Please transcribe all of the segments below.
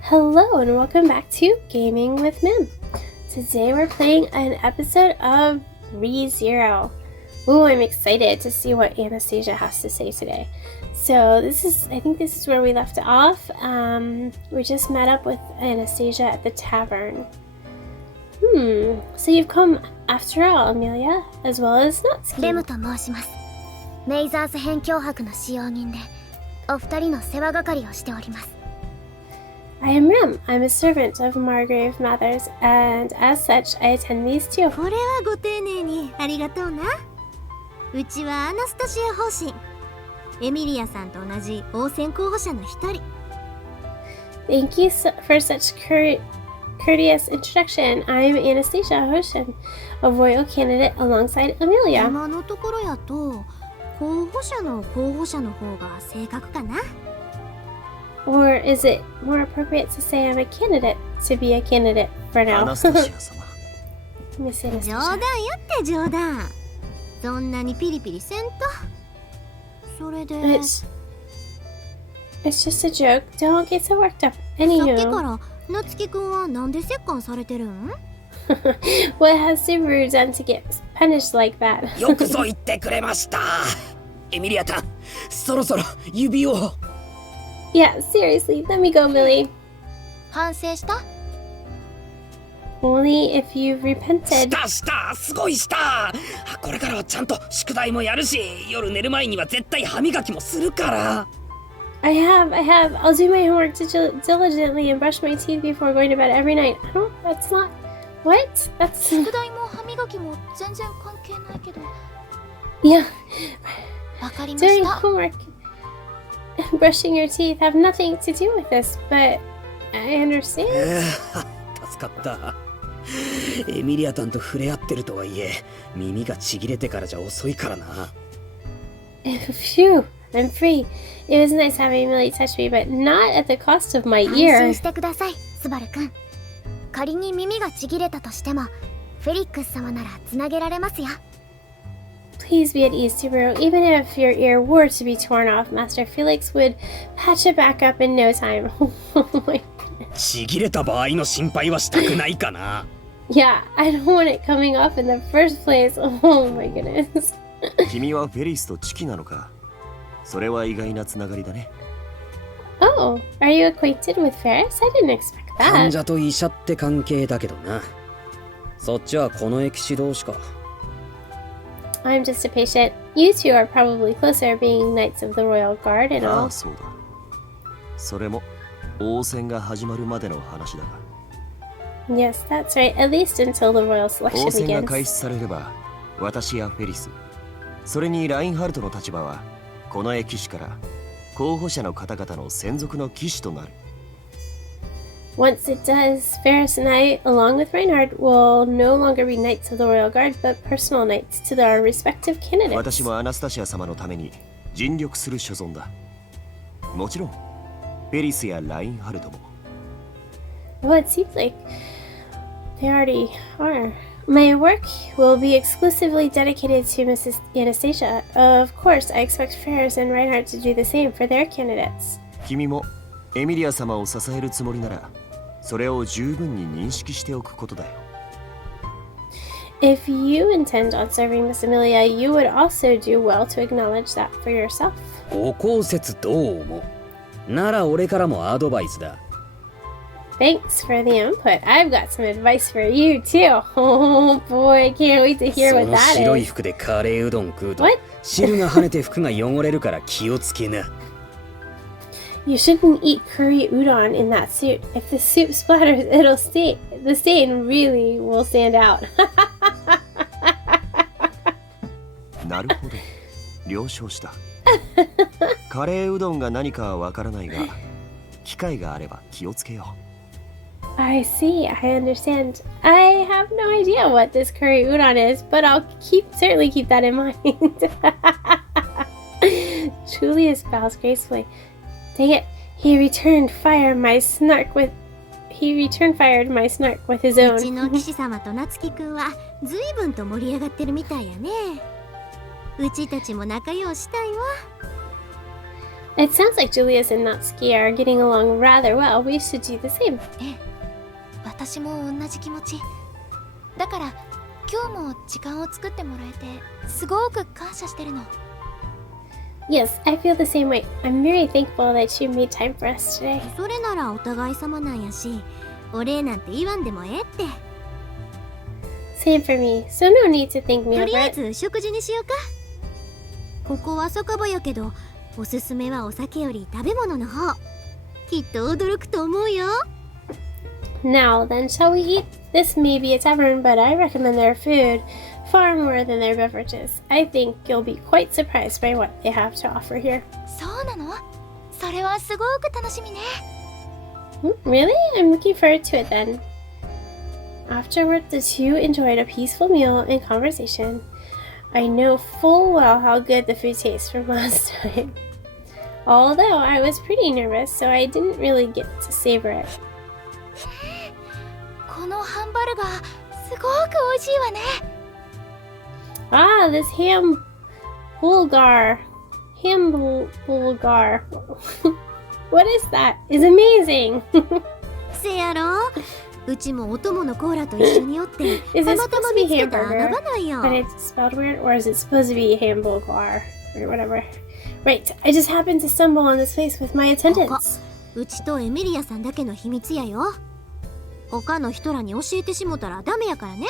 Hello and welcome back to Gaming with Mim. Today we're playing an episode of ReZero. Ooh, I'm excited to see what Anastasia has to say today. So I think this is where we left off. We just met up with Anastasia at the tavern. So you've come after all, Amelia, as well as Natsuki. レムと申します。メイザーズ編脅迫の使用人で、お二人の世話係をしております。I am Rem. I'm a servant of Margrave Mathers, and as such, I attend these two. これはご丁寧にありがとうな。うちはアナスタシア方針。エミリアさんと同じ王選候補者の一人。Thank you for such courteous introduction. I'm Anastasia Hoshin, a royal candidate alongside Amelia. 今のところやと候補者の方が正確かな。Or is it more appropriate to say I'm a candidate to be a candidate for now? アナスタシア様。Miss Anastasia. 冗談やって冗談。そんなにピリピリせんと。それで。It's just a joke. Don't get so worked up. さっきか Anywho, ら夏樹くんはなんで折檻されてるん？ what has Subaru done to get punished like that? よくぞ言ってくれました。エミリアタン、そろそろ指を。Yeah, seriously, let me go, Millie. 反省した？ Only if you've repented. すごいした。これからはちゃんと宿題もやるし、夜寝る前には絶対歯磨きもするから。I have. I'll do my homework diligently and brush my teeth before going to bed every night. That's not... What? That's... 宿題も歯磨きも全然関係ないけど。Yeah. わかりまし Doing た。 homework and brushing your teeth have nothing to do with this, but I understand. 助かった。エミリアタンと触れ合ってるとはいえ、耳がちぎれてからじゃ遅いからな。Phew, I'm free. It was nice having Millie touch me, but not at the cost of my 安 ear. 心してください、スバルくん。仮に耳がちぎれたとしても、フェリックス様ならつなげられますよ。Please be at ease, Subaru. Even if your ear were to be torn off, Master Felix would patch it back up in no time. Oh my goodness. ちぎれた場合の心配はしたくないかな。Yeah, I don't want it coming off in the first place. Oh my goodness. 君はフェリスとチキなのか。それは意外なつながりだね。Oh, are you acquainted with Ferris? I didn't expect 患 that. 者と医者って関係だけどな。そっちはこの駅指導士か。I'm just a patient. You two are probably closer, being Knights of the Royal Guard and あ all. あ、そうだ。それも王戦が始まるまでの話だが。Yes, that's right. At least until the royal 王 selection 戦が begins. 開始されれば、私やフェリス、それにラインハルトの立場は、この駅士から候補者の方々の専属の騎士となる。Once it does, Ferris and I, along with Reinhard, will no longer be Knights of the Royal Guard, but personal knights to our respective candidates. 私もアナスタシア様のために尽力する所存だ。もちろん、フェリスやラインハルトも。Well, it seems like they already are. My work will be exclusively dedicated to Mrs. Anastasia. Of course, I expect Ferris and Reinhard to do the same for their candidates. 君もエミリア様を支えるつもりなら、それを十分に認識しておくことだよ。If you intend on serving Miss Amelia, you would also do well to acknowledge that for yourself. ご公説どう思う？なら俺からもアドバイスだ。Thanks for the input. I've got some advice for you too. Oh boy, can't wait to hear そ what の that 白い is. 服でカレーうどん食うと What? 汁が跳ねて服が汚れるから気をつけな。You shouldn't eat curry udon in that suit. If the soup splatters, it'll stay. The stain really will stand out. なるほど、了承した。カレーうどんが何かはわからないが、機会があれば気をつけよう。I see. I understand. I have no idea what this curry udon is, but I'll certainly keep that in mind. Julius bows gracefully. Dang it! He returned fired my snark with his うち own. の騎士様と夏樹くんは随分と盛り上がってるみたいやね。うちたちも仲良うしたいわ。It sounds like Julius and Natsuki are getting along rather well. We should do the same. ええ、私も同じ気持ち。だから今日も時間を作ってもらえてすごく感謝してるの。 Yes, I feel the same way. I'm very thankful that you made time for us today. それならお互い様なんやし、お礼なんて言わんでもええって。 Same for me, so no need to thank me と over りあえ it. ず食事にしようか。ここは酒場やけど、おすすめはお酒より食べ物の方。きっと驚くと思うよ。 Now then, shall we eat? This may be a tavern, but I recommend their food far more than their beverages. I think you'll be quite surprised by what they have to offer here. そうなの？それはすごく楽しみね。Really? I'm looking forward to it then. Afterward, the two enjoyed a peaceful meal and conversation. I know full well how good the food tastes from last time. Although I was pretty nervous, so I didn't really get to savor it. このハンバルガーすごく美味しいわね。 Ah, this ham bulgar. Bulgar. What is that? It's amazing. せやろ。うちもお供のコーラと一緒におって Is it たまた supposed ま to be 見つけた穴 hamburger? 場なんよ。 But it's spelled weird, or is it supposed to be hamburger or whatever? Right, I just happened to stumble on this place with my attendants. うちとエミリアさんだけの秘密やよ。他の人らに教えてしもたらダメやからね。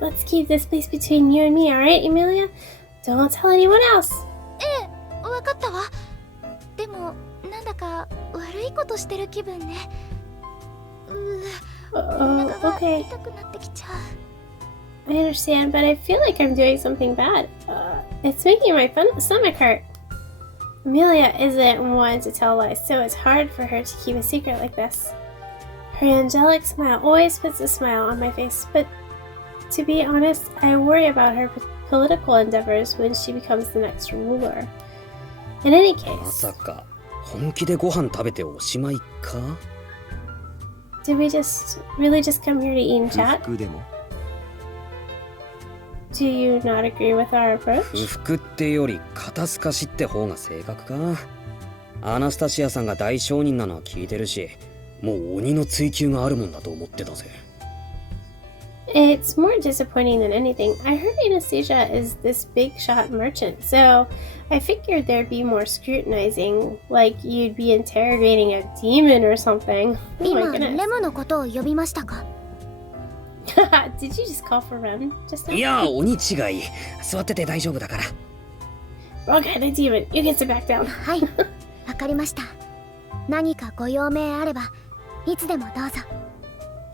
Let's keep this place between you and me, alright, Emilia? Don't tell anyone else. わかったわ。でもなんだか悪いことしてる気分ね。お腹が Okay. 痛くなってきちゃう。 I understand, but I feel like I'm doing something bad. It's making my stomach hurt. Amelia isn't one to tell lies, so it's hard for her to keep a secret like this. Her angelic smile always puts a smile on my face, but to be honest, I worry about her political endeavors when she becomes the next ruler. In any ま case, さか本気でご飯食べておしまいか？ did we really just come here to eat and 不 chat? 服でも Do you not agree with our 不 approach? 服ってより肩透かしって方が正確か？アナスタシアさんが大商人なのは聞いてるし、もう鬼の追求があるもんだと思ってたぜ。 It's more disappointing than anything. I heard Anastasia is this big shot merchant, so I figured there'd be more scrutinizing, like you'd be interrogating a demon or something. Oh my 今レ goodness. ムのことを呼びましたか？ Did you just call for Rem just now? いや、鬼違い。座ってて大丈夫だから。 Okay, the demon. You get to back down. はい、わかりました。何かご用命あればいつでもどうぞ。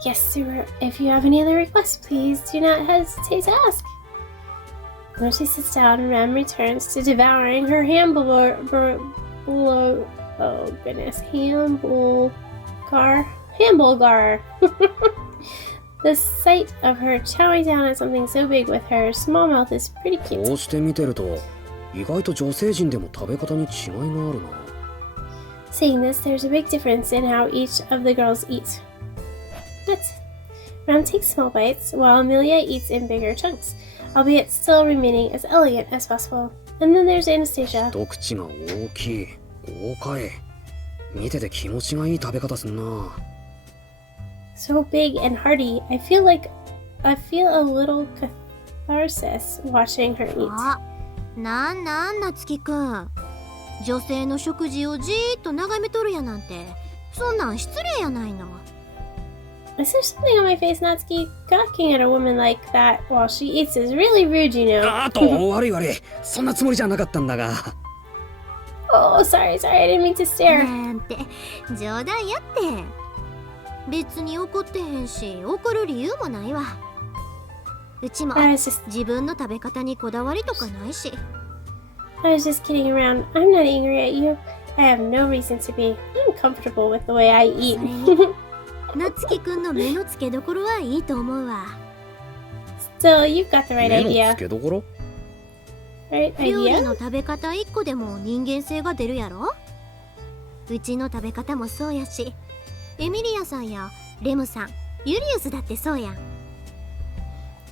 Yes, sir. If you have any other requests, please do not hesitate to ask. When she sits down, Rem returns to devouring her hamburger. Oh goodness, hamburger. The sight of her chowing down at something so big with her small mouth is pretty こ cute. うして見てると、意外と女性陣でも食べ方に違いがあるな。 Seeing this, there's a big difference in how each of the girls eat. But Rem takes small bites, while Amelia eats in bigger chunks, albeit still remaining as elegant as possible. And then there's Anastasia. 一口が大きい、豪快。見てて気持ちがいい食べ方すんな。 So big and hearty, I feel a little catharsis watching her eat. あ、なんなつきくん。女性の食事をじーっと眺めとるやなんて、そんなん失礼やないの。 Is there something on my face, Natsuki? Gawking at a woman like that while she eats is really rude, you know. あと、悪い。そんなつもりじゃなかったんだが。 Oh, sorry, I didn't mean to stare. なんて冗談やって。別に怒ってへんし、怒る理由もないわ。うちも I was just 自分の食べ方にこだわりとかないし。 kidding around. I'm not angry at you. I have no reason to be. I'm comfortable with the way I eat. なつきくんの目の付けどころはいいと思うわ。 Still, you've got the right 目の idea. 付けどころ？ Right 料理 idea? の食べ方一個でも人間性が出るやろ。うちの食べ方もそうやし、エミリアさんやレムさん、ユリウスだってそうやん。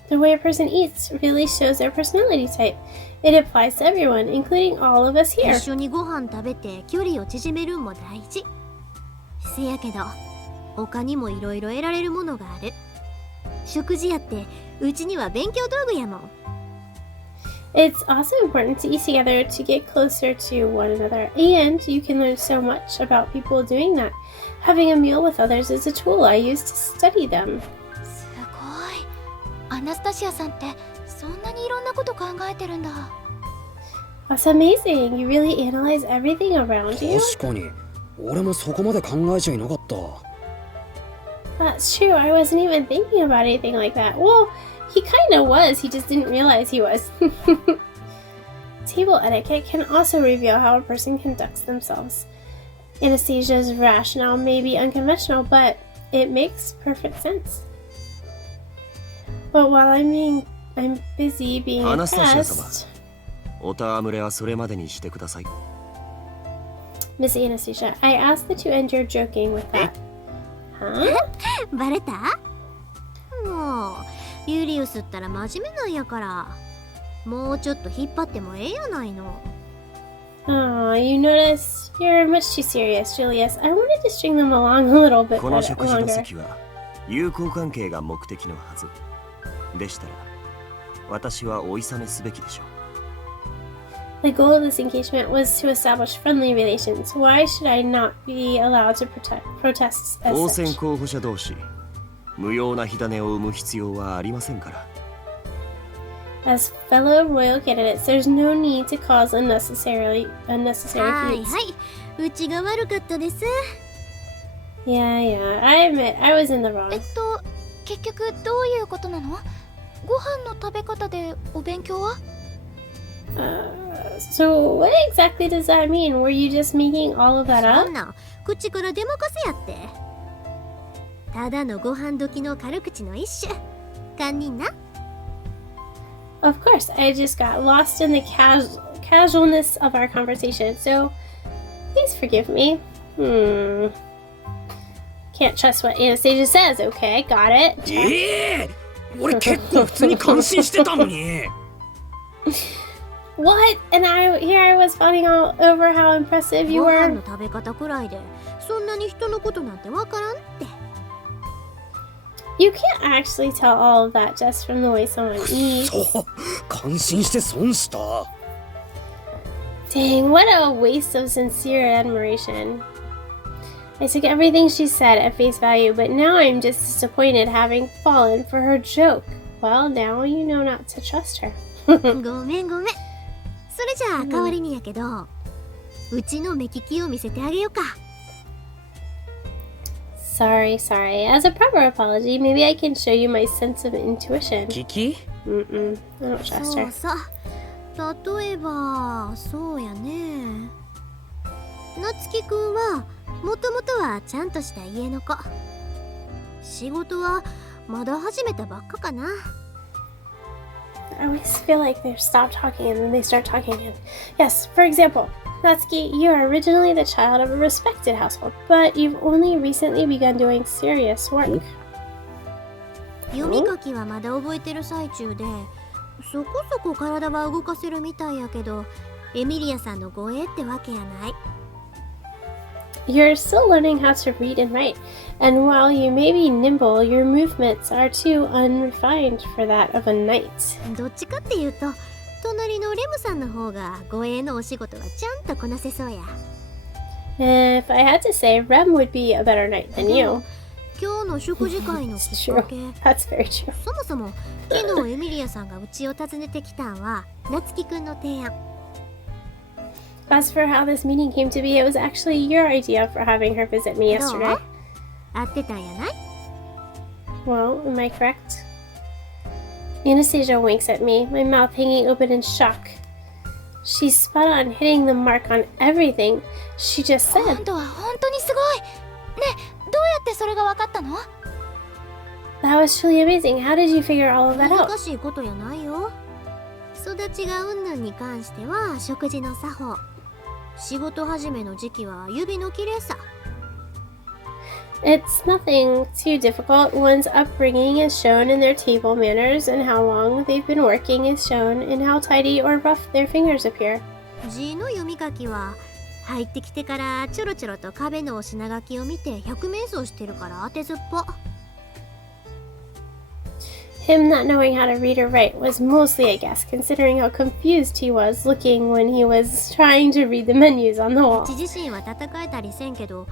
The way a person eats really shows their personality type. It applies to everyone, including all of us 一 here. 緒にご飯食べて距離を縮めるんも大事。せやけど他にもいろいろ得られるものがある。食事やってうちには勉強道具やもん。It's also important to eat together to get closer to one another, and you can learn so much about people doing that. Having a meal with others is a tool I use to study them. すごい。アナスタシアさんってそんなにいろんなこと考えてるんだ。That's amazing. You really analyze everything around you. 確かに俺もそこまで考えちゃいなかった。 That's true. I wasn't even thinking about anything like that. Well, he kind of was. He just didn't realize he was. Table etiquette can also reveal how a person conducts themselves. Anastasia's rationale may be unconventional, but it makes perfect sense. But while I'm busy being a pest, お戯れはそれまでにしてください。 Miss Anastasia, I ask that you end your joking with that. Huh? バレた？もうユリウスったら真面目なんやから、もうちょっと引っ張ってもええやないの。Oh, you notice? You're much too serious, Julius. I wanted to string them along a little bit この食事の longer. 席は友好関係が目的のはず。でしたら私はお諌めすべきでしょう。 The goal of this engagement was to establish friendly relations. Why should I not be allowed to protest as 当選 such? 候補者同士、無用な火種を生む必要はありませんから。 As fellow royal candidates, there's no need to cause unnecessary はい feuds. はい、うちが悪かったです。 Yeah, I admit I was in the wrong. 結局どういうことなの？ご飯の食べ方でお勉強は？ So what exactly does that mean? Were you just making all of that そ up? んなん口から出まかせやって。ただのご飯時の軽口の一種。堪忍な。 Of course, I just got lost in the casualness of our conversation, so please forgive me. Can't trust what Anastasia says, okay? Got it? 俺結構普通に感心してたのに。 What? And here I was fawning all over how impressive you ご飯 were. の食べ方くらいでそんなに人のことなんてわからんって。 You can't actually tell all of that just from the way someone eats. そう感心して損した。 Dang, what a waste of sincere admiration. I took everything she said at face value, but now I'm just disappointed having fallen for her joke. Well, now you know not to trust her. ごめんごめん。それじゃあ代わりにやけど、うちの目利きを見せてあげようか。 Sorry. As a proper apology, maybe I can show you my sense of intuition. 聞き？ I don't trust そう her. さ、例えばそうやね。夏希くんはもともとはちゃんとした家の子。仕事はまだ始めたばっかかな。 I always feel like they stop talking and then they start talking again. Yes, for example, Natsuki, you are originally the child of a respected household, but you've only recently begun doing serious work. 読み書きはまだ覚えてる最中で、そこそこ体は動かせるみたいやけど、エミリアさんの護衛ってわけやない。 You're still learning how to read and write, and while you may be nimble, your movements are too unrefined for that of a knight. どっちかっていうと、隣のレムさんの方が護衛のお仕事はちゃんとこなせそうや。 If I had to say, Rem would be a better knight than で you. も今日の食事会のき It's っか true. け、 That's very true. そもそも昨日エミリアさんがうちを訪ねてきたんは夏希くんの提案。 As for how this meeting came to be, it was actually your idea for having her visit me どう？ yesterday. 合ってたんやない？ Well, am I correct? Anastasia winks at me, my mouth hanging open in shock. She's spot on, hitting the mark on everything she just 今 said. 度は本当にすごい。ねえ、どうやってそれが分かったの？ That was truly amazing. How did you figure all of that out? 難しいことやないよ。育ちが云々に関しては食事の作法。仕事始めの時期は指の綺麗さ。It's nothing too difficult. One's upbringing is shown in their table manners, and how long they've been working is shown in how tidy or rough their fingers appear. 字の読み書きは入ってきてからちょろちょろと壁のお品書きを見て百面相してるから当てずっぽ。 Him not knowing how to read or write was mostly a guess, considering how confused he was looking when he was trying to read the menus on the う wall. ち自身は戦えたりせんけど、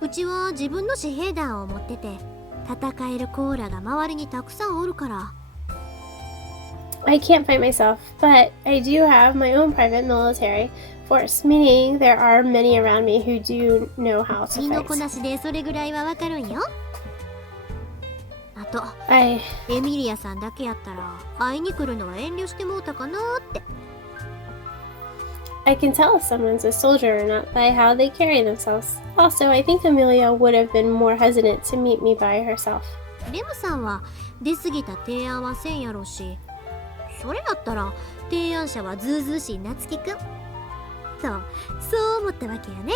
うちは自分の紙幣団を持ってて戦えるコーラが周りにたくさんおるから。 I can't fight myself, but I do have my own private military force, meaning there are many around me who do know how 身 to のこ fight. なしでそれぐらいはわかるんよ。あと I エミリアさんだけやったら会いに来るのは遠慮してもうたかなって。 can tell if someone's a soldier or not by how they carry themselves. Also, I think Amelia would have been more hesitant to meet me by herself. レムさんは出過ぎた提案はせんやろし、それだったら提案者はずうずうしい夏樹くんとそう思ったわけよね。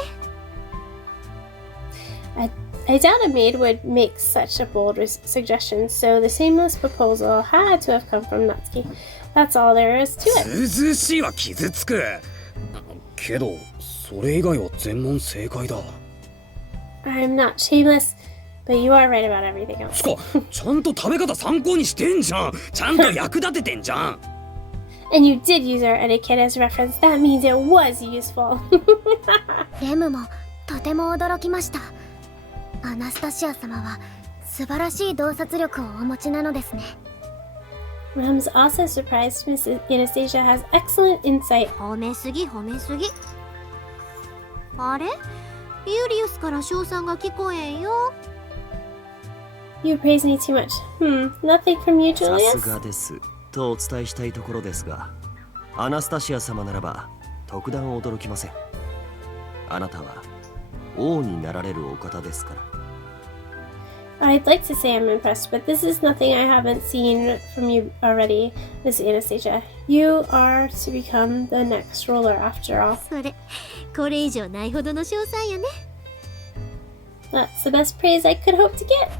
I doubt a maid would make such a bold suggestion, so the shameless proposal had to have come from Natsuki. That's all there is to it. ずうずうしいは傷つく。けどそれ以外は全問正解だ。 I'm not shameless, but you are right about everything else. つかちゃんと食べ方参考にしてんじゃん。ちゃんと役立ててんじゃん。 And you did use our etiquette as reference. That means it was useful. レムもとても驚きました。アナスタシア様は素晴らしい洞察力をお持ちなのですね。 Mom's also surprised Mrs. Anastasia has excellent insight. 褒めすぎ褒めすぎ。あれユリウスから称賛が聞こえんよ。 You praise me too much. Nothing from you, さ Julius? すがですとお伝えしたいところですが、アナスタシア様ならば特段驚きません。あなたは王になられるお方ですから。 I'd like to say I'm impressed, but this is nothing I haven't seen from you already, Miss Anastasia. You are to become the next ruler after all. それこれ以上ないほどの賞賛やね。 That's the best praise I could hope to get.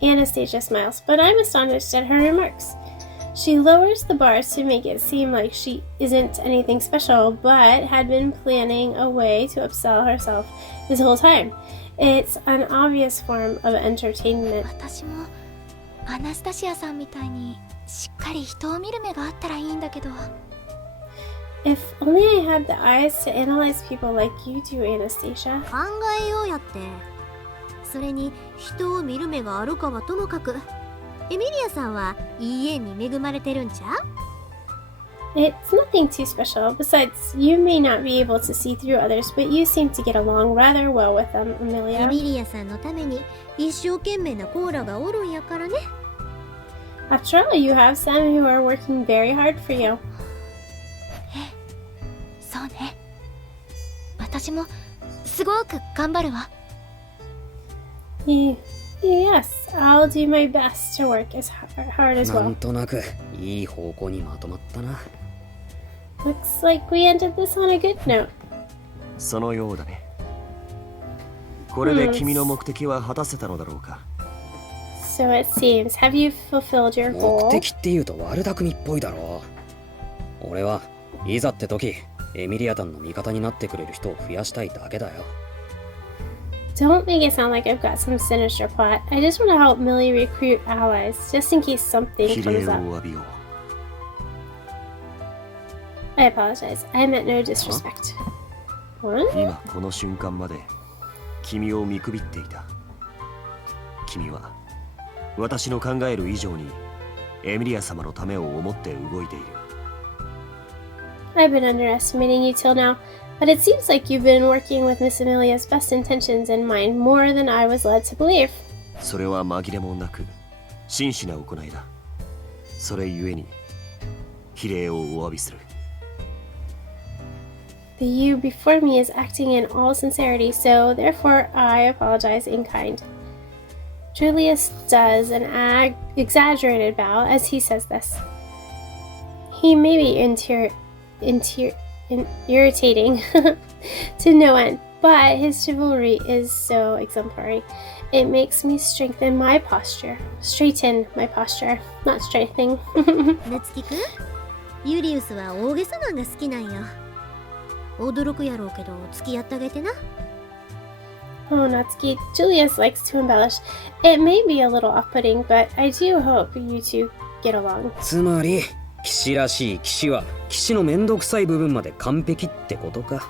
Anastasia smiles, but I'm astonished at her remarks. She lowers the bar to make it seem like she isn't anything special, but had been planning a way to upsell herself this whole time. It's an obvious form of entertainment. 私もアナスタシアさんみたいにしっかり人を見る目があったらいいんだけど。 If only I had the eyes to analyze people like you do, Anastasia. 考えようやって。それに人を見る目があるかはともかく、エミリアさんはいい縁に恵まれてるんちゃう？ It's nothing too special. Besides, you may not be able to see through others, but you seem to get along rather well with them, エ Amelia. ミリアさんのために一生懸命なコーラがおるんやからね。 After all, you have some who are working very hard for you. そうね。私もすごく頑張るわ。Yes, I'll do my best to work as hard as な well. んとなくいい方向にまとまったな。 Looks like we ended this on a good note. そのようだね。これで君の目的は果たせたのだろうか。 So it seems. Have you fulfilled your 目 goal? 的って言うと悪巧みっぽいだろう。俺はいざって時エミリアタンの味方になってくれる人を増やしたいだけだよ。 Don't make it sound like I've got some sinister plot. I just want to help Millie recruit allies, just in case something 比 comes 礼を up. 浴びよう。 I apologize. I meant no disrespect. What? 今この瞬間まで君を見くびっていた。君は私の考える以上にエミリア様のためを思って動いている。 I've been underestimating you till now, but it seems like you've been working with Miss Amelia's best intentions in mind more than I was led to believe. それは紛れもなく真摯な行いだ。それゆえに比礼をお詫びする。 The you before me is acting in all sincerity, so therefore I apologize in kind. Julius does an exaggerated bow as he says this. He may be irritating to no end, but his chivalry is so exemplary. It makes me straighten my posture. Not strengthening. 夏希くん、ユリウスは大げさなんが好きなんよ。驚くやろうけど付き合ってあげてな。Oh, Natsuki, Julius likes to embellish. It may be a little off-putting, but I do hope you two get along. つまり騎士らしい騎士は騎士のめんどくさい部分まで完璧ってことか。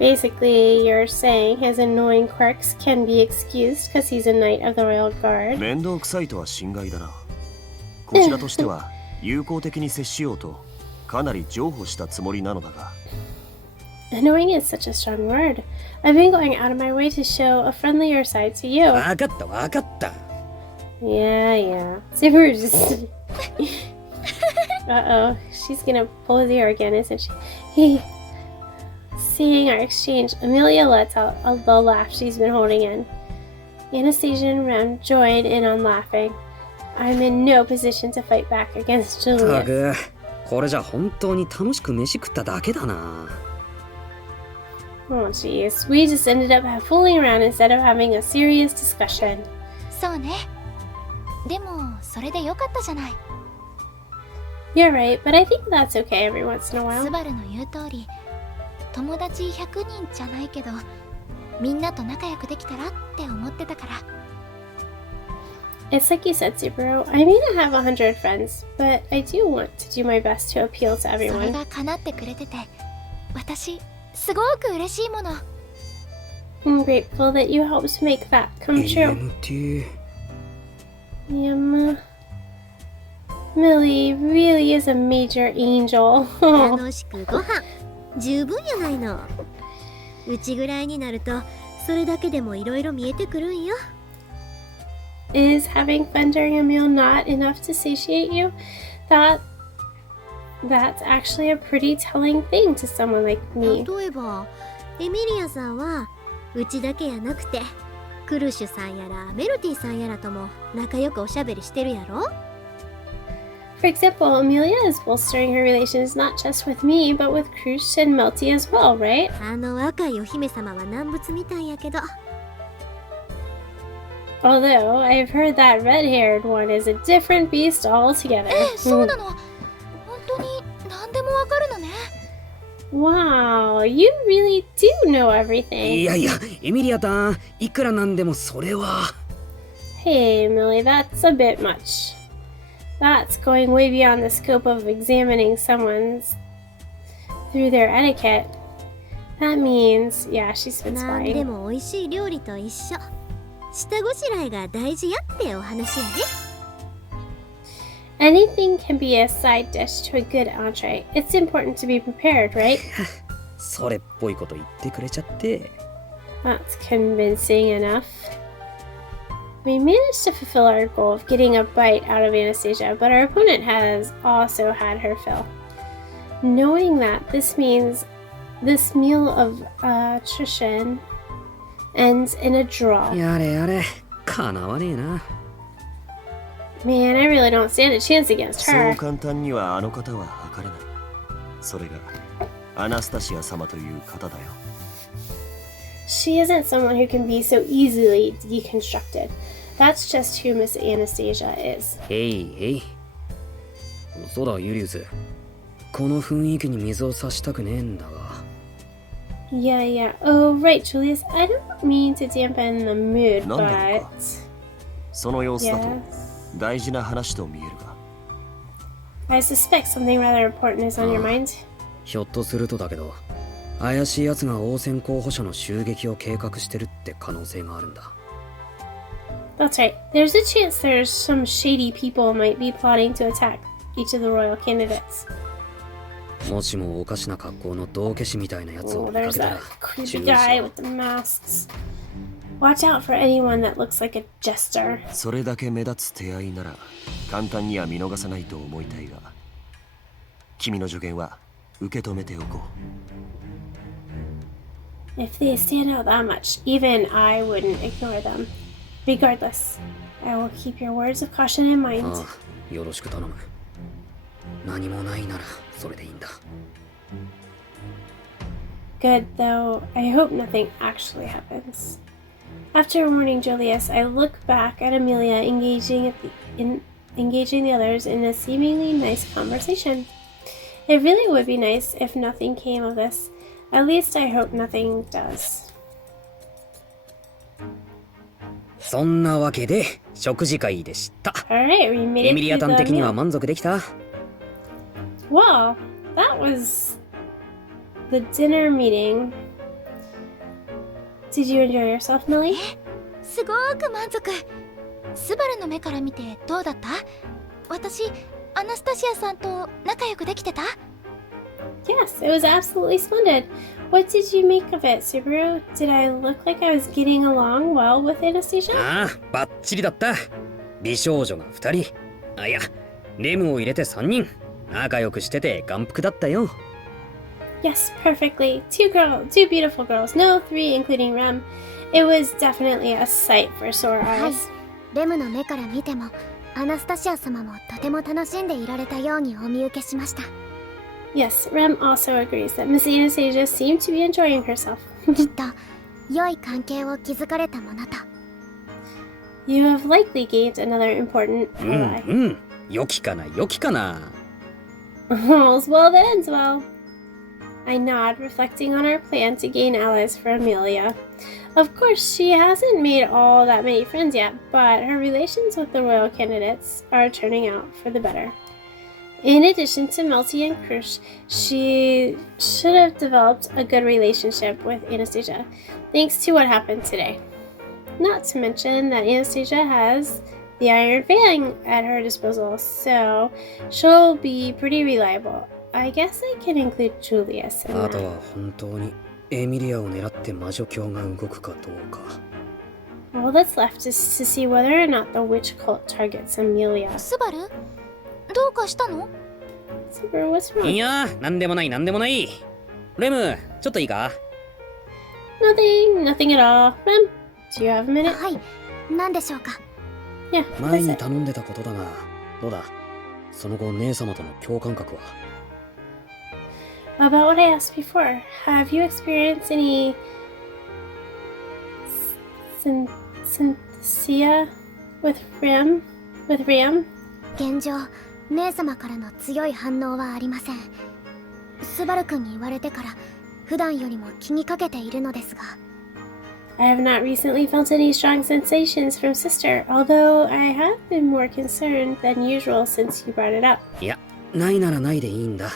Basically, you're saying his annoying quirks can be excused because he's a knight of the royal guard. 面倒くさいとは心外だな。こちらとしては友好的に接しようとかなり譲歩したつもりなのだが。Annoying is such a strong word. I've been going out of my way to show a friendlier side to you. わかったわかった。Yeah. Super just... Uh-oh. She's gonna pull his ear again, isn't she? Seeing our exchange, Amelia lets out the laugh she's been holding in. Anastasia and Rem join in on laughing. I'm in no position to fight back against た Julius. く、これじゃ本当に楽しく飯食っただけだな。Oh jeez, we just ended up fooling around instead of having a serious discussion. そうね。でもそれでよかったじゃない。 You're right, but I think that's okay every once in a ス while. バルの言う通り、友達100人じゃないけど、みんなと仲良くできたらって思ってたから。It's like you said, Subaru. I may not have 100 friends, but I do want to do my best to appeal to それ everyone. が叶ってくれてて、私すごく嬉しいもの。I'm grateful that you helped make that come true. AMT Millie really is a major angel. 楽しくご飯十分やないの。うちぐらいになるとそれだけでもいろいろ見えてくるんよ。Is having fun during a meal not enough to satiate you? That's actually a pretty telling thing to someone like me. 例えばエミリアさんはうちだけやなくてクルシュさんやらメルティさんやらとも仲良くおしゃべりしてるやろ。 For example, Amelia is bolstering her relations not just with me, but with Krush and Melty as well, right? あの若いお姫様は難物みたいやけど。 Although, I've heard that red-haired one is a different beast altogether. そうなの。本当に何でもわかるのね。Wow, you really do know い everything. やいや、エミリアタン、いくらなんでもそれは。Hey, Millie, that's a bit much. That's going way beyond the scope of examining someone's through their etiquette. That means, yeah, she's been なんで spying. も美味しい料理と一緒。下ごしらえが大事やってお話やね。 Anything can be a side dish to a good entree. It's important to be prepared, right? それっぽいこと言ってくれちゃって。That's convincing enough. We managed to fulfill our goal of getting a bite out of Anastasia, but our opponent has also had her fill. Knowing that, this means this meal of attrition ends in a draw. やれやれ、かなわねえな。Man, I really don't stand a chance against そう her. 簡単にはあの方は測れない。それがアナスタシア様という方だよ。She isn't someone who can be so easily deconstructed. That's just who Miss Anastasia is. へいへい。そうだ、ユリウス。この雰囲気に水を差したくねえんだが。Yeah. Oh, right, Julius. I don't mean to dampen the mood, なんだろう but... か。その様子だと Yes. 大事な話と見えるが。I suspect something rather important is on your mind. ひょっとするとだけど、怪しい奴が王選候補者の襲撃を計画してるって可能性があるんだ。That's right. There's a chance there's some shady people might be plotting to attack each of the royal candidates. もしもおかしな格好の道化師みたいなやつを Oh, 見か there's けた that ら creepy 注意 guy しろ。 with the masks. Watch out for anyone that looks like a jester. それだけ目立つ手合いなら簡単には見逃さないと思いたいが、君の助言は受け止めておこう。 If they stand out that much, even I wouldn't ignore them. Regardless, I will keep your words of caution in mind. ああ、よろしく頼む。何もないならそれでいいんだ。Good, though I hope nothing actually happens. After warning Julius, I look back at Amelia engaging the others in a seemingly nice conversation. It really would be nice if nothing came of this. At least I hope nothing does. そんなわけで食事会でした。 Alright, we made エ it ミリア through タン the 的には meal. 満足できた？ Wow, that was the dinner meeting. Did you enjoy yourself, Millie? すごく満足。スバルの目から見てどうだった？私、アナスタシアさんと仲良くできてた？ Yes, it was absolutely splendid. What did you make of it, Subaru? Did I look like I was getting along well with Anastasia? ああ、バッチリだった。美少女が2人。あ、いや、レムを入れて3人。仲良くしてて眼福だったよ。Yes, perfectly. Two beautiful girls. No, three, including Rem. It was definitely a sight for sore はい eyes. レムの目から見てもアナスタシア様もとても楽しんでいられたようにお見受けしました。 Yes, Rem also agrees that Miss Anastasia seemed to be enjoying herself. きっと良い関係を築かれたものと。 You have likely gained another important うん ally. うん。良きかな良きかな。 All's well that ends well. I nod, reflecting on our plan to gain allies for Amelia. Of course, she hasn't made all that many friends yet, but her relations with the royal candidates are turning out for the better. In addition to Melty and Krush, she should have developed a good relationship with Anastasia, thanks to what happened today. Not to mention that Anastasia has the Iron Fang at her disposal, so she'll be pretty reliable. I guess I can include Julius in あと that. は本当にエミリアを狙って魔女教が動くかどうか。 All that's left is to see whether or not the witch cult targets Amelia. スバル？どうかしたの？ Super, what's い wrong? やー、なんでもないなんでもない。レム、ちょっといいか？ Nothing at all. Rem, do you have a minute? はい、何でしょうか。 Yeah, 前 that's に it. 頼んでたことだが、どうだ？その後姉様との共感覚は？ About what I asked before, have you experienced any synthesia with Ram? 現状、姉様からの強い反応はありません。スバル君に言われてから普段よりも気にかけているのですが。 I have not recently felt any strong sensations from Sister, although I have been more concerned than usual since you brought it up. いや、ないならないでいいんだ。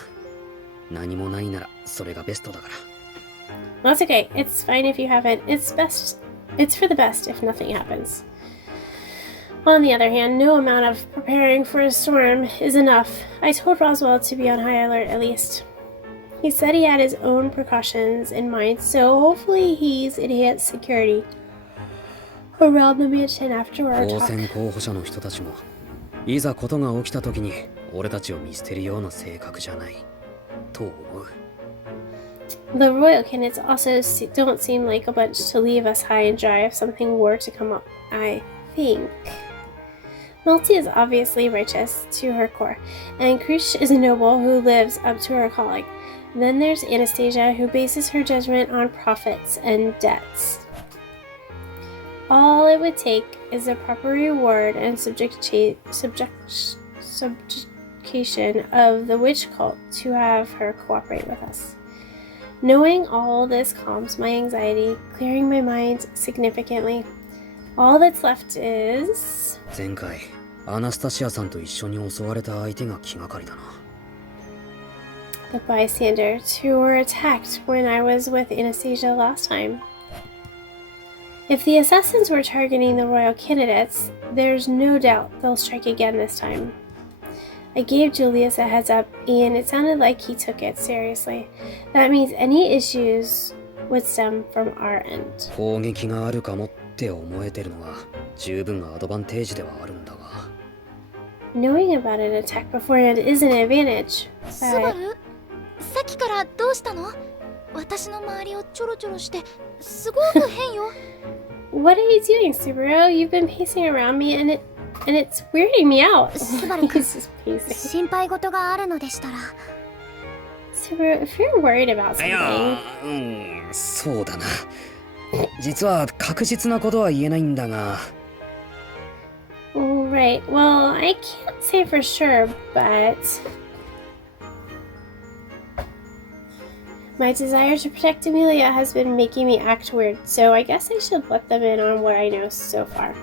何もないならそれがベストだから。 Well, that's okay. It's fine if you haven't. It's for the best if nothing happens. On the other hand, no amount of preparing for a storm is enough. I told Roswell to be on high alert at least. He said he had his own precautions in mind, so hopefully he's enhanced security around the mansion after our 当 talk. 選候補者の人たちも、いざことが起きた時に俺たちを見捨てるような性格じゃないと思う。 The royal candidates also don't seem like a bunch to leave us high and dry if something were to come up, I think. Melty is obviously righteous to her core, and Krush is a noble who lives up to her calling. Then there's Anastasia, who bases her judgment on profits and debts. All it would take is a proper reward and subjugation of the witch cult to have her cooperate with us. Knowing all this calms my anxiety, clearing my mind significantly. All that's left is... 前回アナスタシアさんと一緒に襲われた相手が気がかりだな。 the bystanders who were attacked when I was with Anastasia last time. If the assassins were targeting the royal candidates, there's no doubt they'll strike again this time. I gave Julius a heads up, and it sounded like he took it seriously. That means any issues would stem from our end. 攻撃があるかもって思えてるのは十分アドバンテージではあるんだが。 Knowing about an attack beforehand is an advantage. スバル？さっきからどうしたの？私の周りをちょろちょろしてすごく変よ。What are you doing, Subaru? You've been pacing around me and it's weirding me out. スバル君、 He's just pacing. 心配事があるのでしたら。Subaru, if you're worried about いや something, そうだな。実は確実なことは言えないんだが。 right, well, I can't say for sure, but my desire to protect Amelia has been making me act weird, so I guess I should let them in on what I know so far.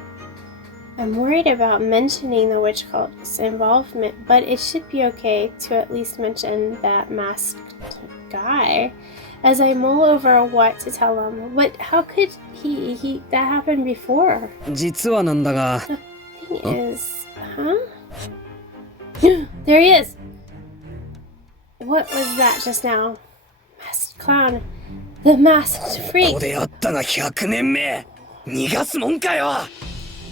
I'm worried about mentioning the witch cult's involvement, but it should be okay to at least mention that masked guy as I mull over what to tell him. But how could that happened before? 実はなんだが。 Thing is, huh? There he is! What was that just now? Masked clown. The masked こ freak. こであったが100年目。逃がすもんかよ。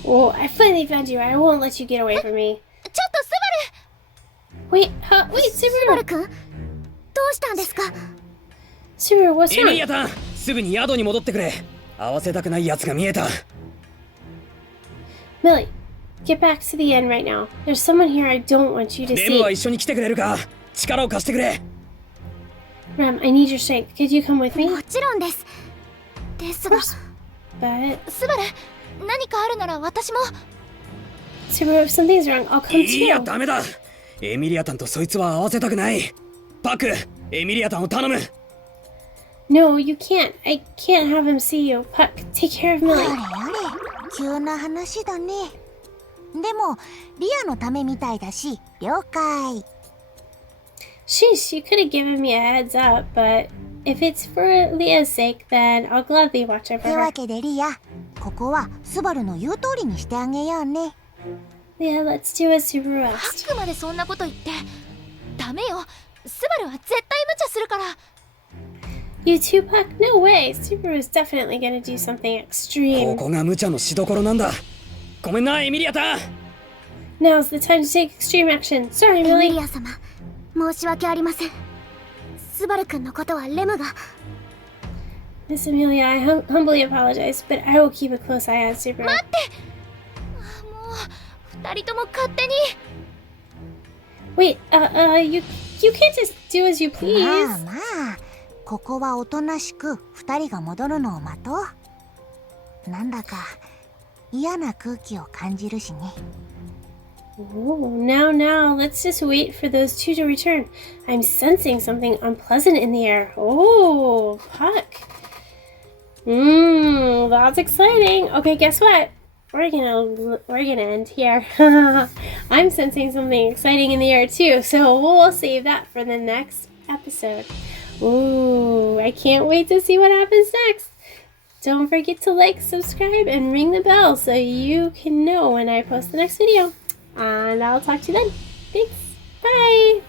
Oh, I finally found you. I won't let you get away from me. ちょっとス Wait, wait, ス Subaru! バル君どうしたんですか？ Subaru, what's エミリ wrong? アタン、すぐに宿に戻ってくれ。合わせたくない奴が見えた。 Millie, get back to the inn right now. There's someone here I don't want you to レムは see. 一緒に来てくれるか。力を貸してくれ。 Rem, I need your strength. Could you come with me? もちろんです。ですが、 But, スバル何かあるなら私も。 Subaru, if something's wrong, I'll come いや too. ダメだ。エミリアタンとそいつは合わせたくない。パク、エミリアタンを頼む。 No, you can't. I can't have him see you. Puck, take care of あ Millie. れあれ急な話だね。でもリアのためみたいだし了解。 Sheesh, you could have given me a heads up, but if it's for Leah's sake, then I'll gladly watch over という her. わけでリア、ここはスバルの言う通りにしてあげようね。 Leah, let's do as Subaru パ asked. ックまでそんなこと言ってダメよ。スバルは絶対無茶するから。 You too, Puck? No way. Subaru's definitely gonna do something こ extreme. こが無茶のしどころなんだ。ごめんなエミリアタン。 Now's the time to take extreme action. Sorry, エミ Millie. リア様、申し訳ありません。スバル君のことはレムが。 Miss Amelia, I humbly apologize, but I will keep a close eye on Subaru. もう二人とも勝手に。 Wait, you can't just do as you ま please. あまあ、ここはおとなしく二人が戻るのを待とう。なんだか嫌な空気を感じるしね。 Oh, now, let's just wait for those two to return. I'm sensing something unpleasant in the air. Oh, Puck. That's exciting. Okay, guess what? We're gonna end here. I'm sensing something exciting in the air too, so we'll save that for the next episode. Ooh, I can't wait to see what happens next. Don't forget to like, subscribe, and ring the bell so you can know when I post the next video. And I'll talk to you then. Thanks. Bye.